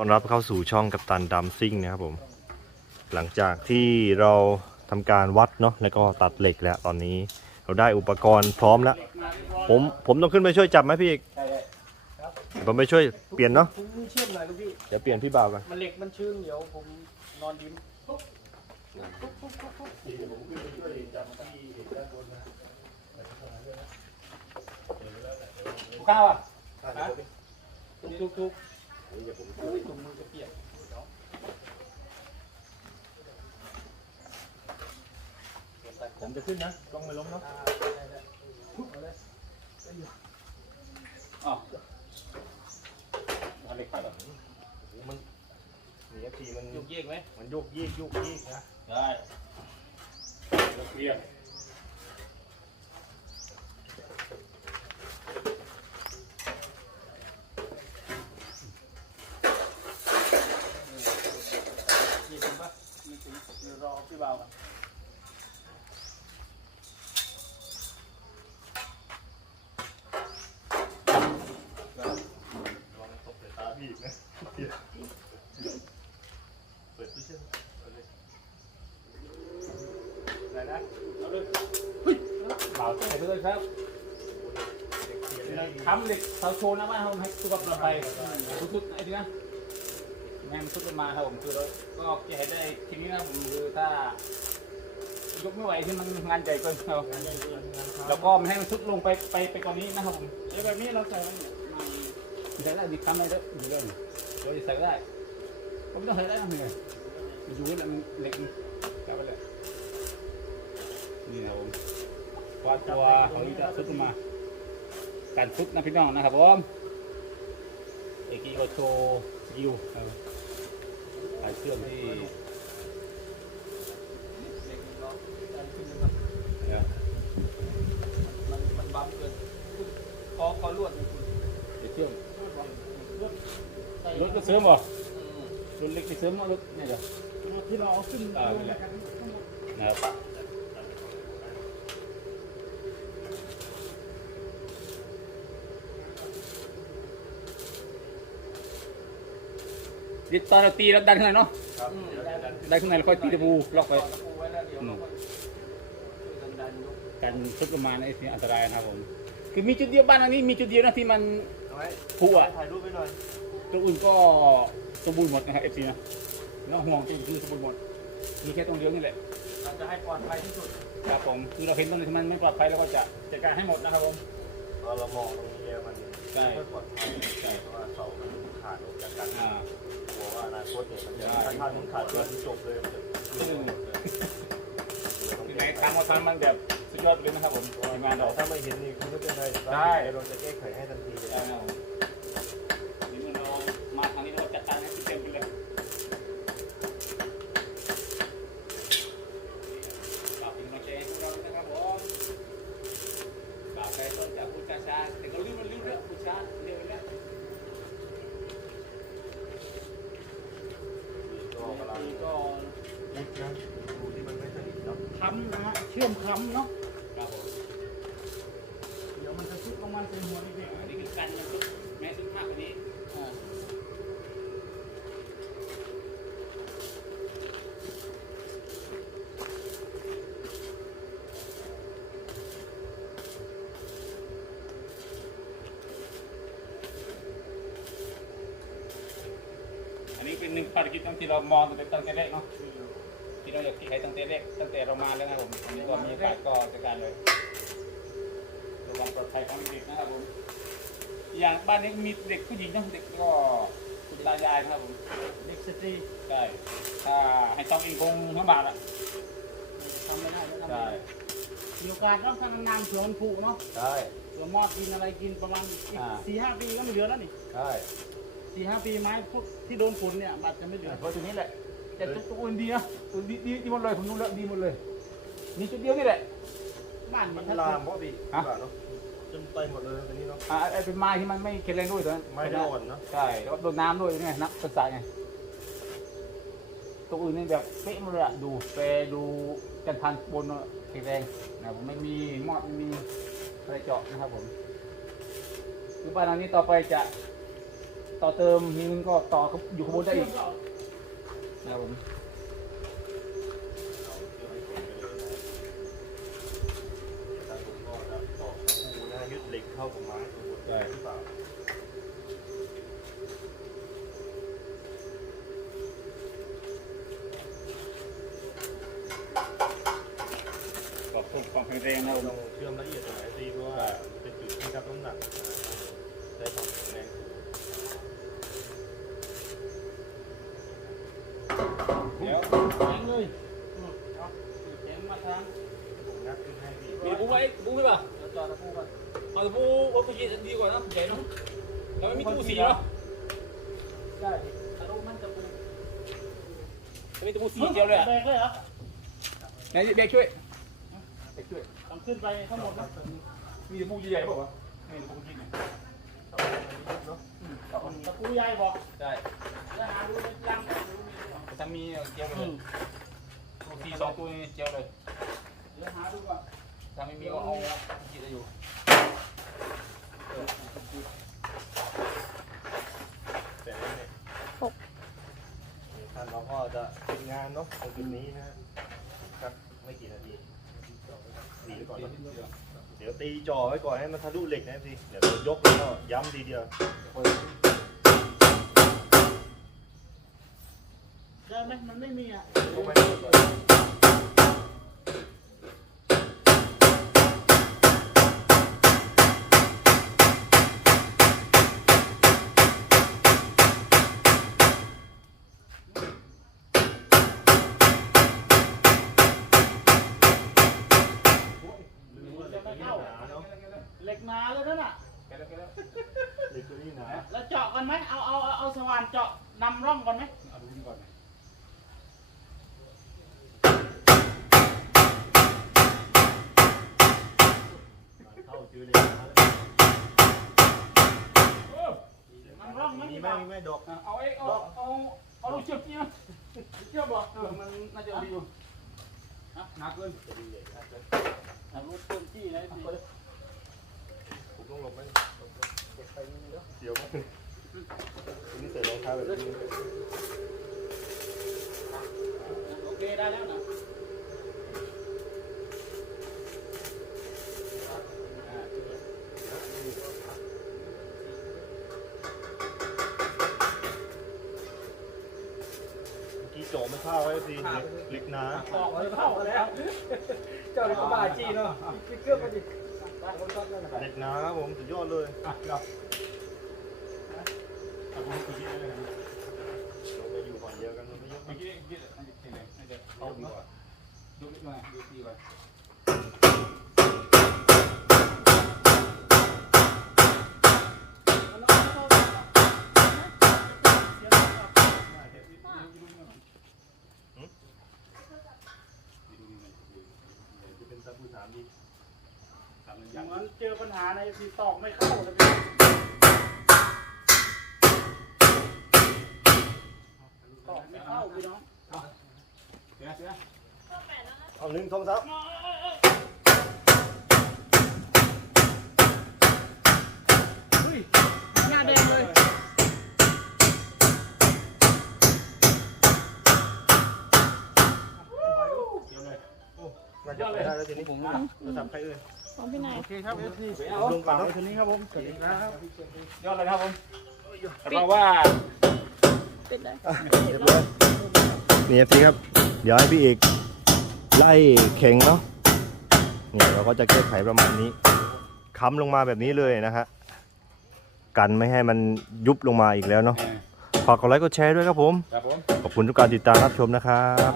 ต้อนรับเข้าสู่ช่องกัปตันดัมซิ่งนะครับผม หลังจากที่เราทำการวัดเนาะแล้วก็ตัดเหล็กแล้วตอนนี้เราได้อุปกรณ์พร้อมแล้ว ผมผมต้องขึ้นไปช่วยจับไหมพี่เอกใช่ครับผมไปช่วยเปลี่ยนเนาะผมเชื่อมหน่อยลูกพี่ เดี๋ยวเปลี่ยนพี่บ่าวกันมันเหล็กมันชื้นเดี๋ยวผมนอนยิ้มข้าวอะฮะทุกทุกทุก อุ้ยถุงมือจะเปียกผมจะขึ้นนะต้องไม่ล้มเนาะอ่าได้ได้เอาเลยอ๋อเอาเหล็กไปก่อนมันนี่ทีมันยุกเยกไหมมันโยกยีกโยกยีกนะ ได้เรียบมีถึงปะมีถึงเดี๋ยวรอพี่บ่าวกัน ลองตบสายตาพี่อีกนะเปิดตู้เชื่อมเอาเลย ได้นะเอาเลยเฮ้ยบ่าวใส่ไป เลยครับทำเหล็กเสาโชว์นะว่าให้สุขภาพไปทุกๆไอ้นี่นะแม่งทุกมาครับผมคือเราก็จะให้ได้ทีนี้นะผมคือถ้ายกไม่ไหวที่มันงานใหญ่เกินเราแล้วก็ไม่ให้มันทุดลงไปไปไปกว่านี้นะครับผมเดี๋ยแบบนี้เราใส่มันเนี่ยมาใส่ได้ดีทำได้ด้วยดีเลยเราจะใส่ได้ผมต้องใส่ได้ทำไงอยู่นี่ะมันเหล็กมันใส่ไปเลยนี่นะผม ควาตัวเขาจะทุดมาการทุดนะพี่น้องนะครับผมเอกีก็โชว์สกิลครับการเชื่อมที่เนี่ยมันมันบั๊มเกินคอคอลวดคุณเดี๋ยวเชื่อมลวดใส่รถก็เสริมบ่รถเล็กไปเสริมรถเนี่ยเดี๋ยวที่เราเอาขึ้นอ่านี่แหละ นะครับ ดิตอนเราตีแล้วดันข้างในเนาะครับอืมเดี๋ยวจะดันดันข้างในแล้วค่อยตีตะปูล็อกไปตะปูไว้แล้วเดี๋ยวเราก็ช่วยกันดันยกกันทุบประมาณนี้อันตรายนะครับผม คือมีจุดเดียวบ้านอันนี้มีจุดเดียวนะที่มันเอาไว้ผุอะถ่ายรูปไว้หน่อยตัวอื่นก็สมบูรณ์หมดนะครับเอฟซีนะไม่ต้องห่วงตัวอื่นคือสมบูรณ์หมดมีแค่ตรงเดียวนี่แหละ เราจะให้ปลอดภัยที่สุดครับผมคือเราเห็นตรงไหนที่มันไม่ปลอดภัยเราก็จะจัดการให้หมดนะครับผมพอเรามองตรงนี้แล้วมัน ใช่ไม่ค่อยปลอดภัยใช่เพราะว่าเสามันขาดออกจากกันอ่ากลัวว่าอนาคตเนี่ยมันจะใช่ถ้าท่านมันขาดเกินจบเลยมันจะอืมต้องที่แก้ไหนทางมาทางมันแบบสุดยอดเลยนะครับผมทีมงานเราถ้าไม่เห็นนี่คุณไม่เป็นไรได้เราจะแก้ไขให้ทันทีเลย ใช่ครับผมนี่มันเรามาทางนี้เราจัดการให้เต็มไปเลยฝากเป็นกำลังใจให้พวกเราด้วยนะครับผมฝากไปต้นจากผู้ชาชาแต่ก็ลืมมันลืมเรื่องผู้ชาเร็วเลย ก็กำลัง นี่ก็ มุดนะดูที่มันไม่สนิทเนาะ ค้ำนะฮะเชื่อมค้ำเนาะครับผมเดี๋ยวมันจะซุดลงมาเป็นหัวนี่เนี่ยอันนี้คือการมันแม้สุดภาคอันนี้อ่าอันนี้เป็นหนึ่งภารกิจที่เรามองตั้งแต่ตั้งแต่แรกเนาะ ใครตั้งแต่แรกตั้งแต่เรามาแล้วนะครับผมอันนี้ก็มีโอกาสก็จัดการเลยเพื่อความปลอดภัยของเด็กนะครับผม อย่างบ้านนี้มีเด็กผู้หญิงทั้งเด็กก็คุณตายายนะครับผมเด็กสตรีใช่ถ้าให้ต้องอิงคงทั้งบาทอะทำไม่ได้แล้วทำไม่ใช่ได้มีโอกาสต้องทำงานสวนผูเนาะใช่สวนมอดกินอะไรกินประมาณอีกสี่ห้าปีก็ไม่เหลือแล้วนี่ใช่สี่ห้าปีไม้พวกที่โดนฝนเนี่ยบัตรจะไม่เหลือเพราะตัวนี้แหละ แต่ทุกตัวอื่นดีนะตัวดีดีดีหมดเลยผมดูแล้วดีหมดเลยมีจุดเดียวนี่แหละบ้านมัมันนถ้าลามเพราะพี่ฮะเนาะจนไปหมดเลยตอนนี้เนาะ อ่าไอ้เป็นไม้ที่มันไม่แข็งแรงด้วยตอนนั้นไม่ได้อ่อนเนาะใช่แล้วก็โดนน้ำด้วยไงน้ำกระสายไงตัวอื่นนี่แบบเป๊ะหมดเลยอะดูแปรดูกันทันบนแข็งแรงนะผมไม่มีมอดไม่มีอะไรเจาะนะครับผมคือบ้านหลังนี้ต่อไปจะ ต่อเติมทีนึงก็ต่อเขาอยู่ข้างบนได้อีกนะ ครับผมยึดเหล็กเข้ากับไม้ทั้งหมดได้หรือเปล่าขอบคุณความแข็งแรงนะครับผต้อมงเชื่อมละเอียดตรงไหนสิเพราะว่ามันเป็นจุดที่รับน้ำหนักได้ความแข็งแรงสูง เดี๋ยวแข็ง เลยเอาแข็งมาทางผมงัดขึ้นให้พี่มีปูไว้ปูใช่ป่ะเดี๋ยวจอดตะปูก่อนเอาแต่ปูว่าปูยีดีกว่านะใหญ่เนาะแล้วไม่มีปูสีเนาะได้ดิตะปูมันจะปูไม่มีปูสีเจียวเลยอะแบกเลยเหรอไหนเด็กช่วยเด็กช่วยต้องขึ้นไปทั้งหมดนะมีปูใหญ่ๆป่าวะไม่มีปูจริงเนี่ยตะปูใหญ่บอกได้จะหาดูในลังก่อนดูมีหรอถ้ามีเจียวเลยปู สีสองตัวนี้เจียวเลยเดี๋ยวหาดูก่อนถ้าไม่มีก็เอายีได้อยู่แต่นี่เนี่ยท่านเราก็จะเป็นงานเนาะตรงจุดนี้นะฮะครับไม่กี่นาทีตีไว้ก่อนนะเดี๋ยวตีจ่อไว้ก่อนให้มันทะลุเหล็กนะพี่เดี๋ยวเรายกแล้วก็ย้ำทีเดียวได้ ไหมมันไม่มีอะยกไปก่อนจะไม่เข้าเหล็กหนาเลยนั่นน่ะแกแล้วแกแล้วเหล็กตัวนี้หนาแล้วเจาะกันไหมเอาเอาเอาเอาสว่านเจาะนำร่องก่อนไหมเอาดูนี่ก่อน เข้าเจอเหล็กหนานำร่องไหมมีไหมมีไหมดอกเอาไอ้เอาเอาเอาลูกเชือกนี่นะเชือกบอกเออมันน่าจะดีอยู่หนักเกินจะดีเหล็กนะเอาลูกเต็มที่เลยพี่ผมต้องลงไปเดี๋ยวมันทีนี้ใส่รองเท้าแบบนี้โอเคได้แล้วนะ ว้สิเหล็กหนาออกเลยเข้าแล้ว เจ้าเด็กบ้าจีเนาะเครื่องมันดิเหล็กหนาครับผมสุดยอดเลยอะเราเอาปูสีอะไรลงไปอยู่ก่อนเดียวกันมันไม่ยกเมื่อกี้เมื่อกี้อันนี้เป็นไงน่าจะเข้าดีกว่าดูนิดหน่อยดูดีกว่า จะเป็นซับผู้สามดี อย่างนั้นเจอปั ญหาในทีตอกไม่เข้าเลยพี่ตอกไม่เข้าพี่น้องเดี๋ยวเดี๋ยวเอาหนึ่งสองสามเฮ้ยหน้าแดงเลยเดี๋ยวเลยน่าจะไปได้แล้วทีนี้ผมโทรศัพท์ใครเอ่ย ของพี่นาย โอเคครับเอฟซีลงก่อนเนาะทีนี้ครับผมสวัสดีครับยอดเลยครับผมเพราะว่าปิดเลยเรียบร้อยนี่สิครับ เดี๋ยวให้พี่เอกไล่เข่งเนาะเนี่ยเราก็จะแก้ไขประมาณนี้ค้ำลงมาแบบนี้เลยนะฮะกันไม่ให้มันยุบลงมาอีกแล้วเนาะฝากกดไลค์กดแชร์ด้วยครับผม ครับผม ขอบคุณทุกการติดตามรับชมนะครับ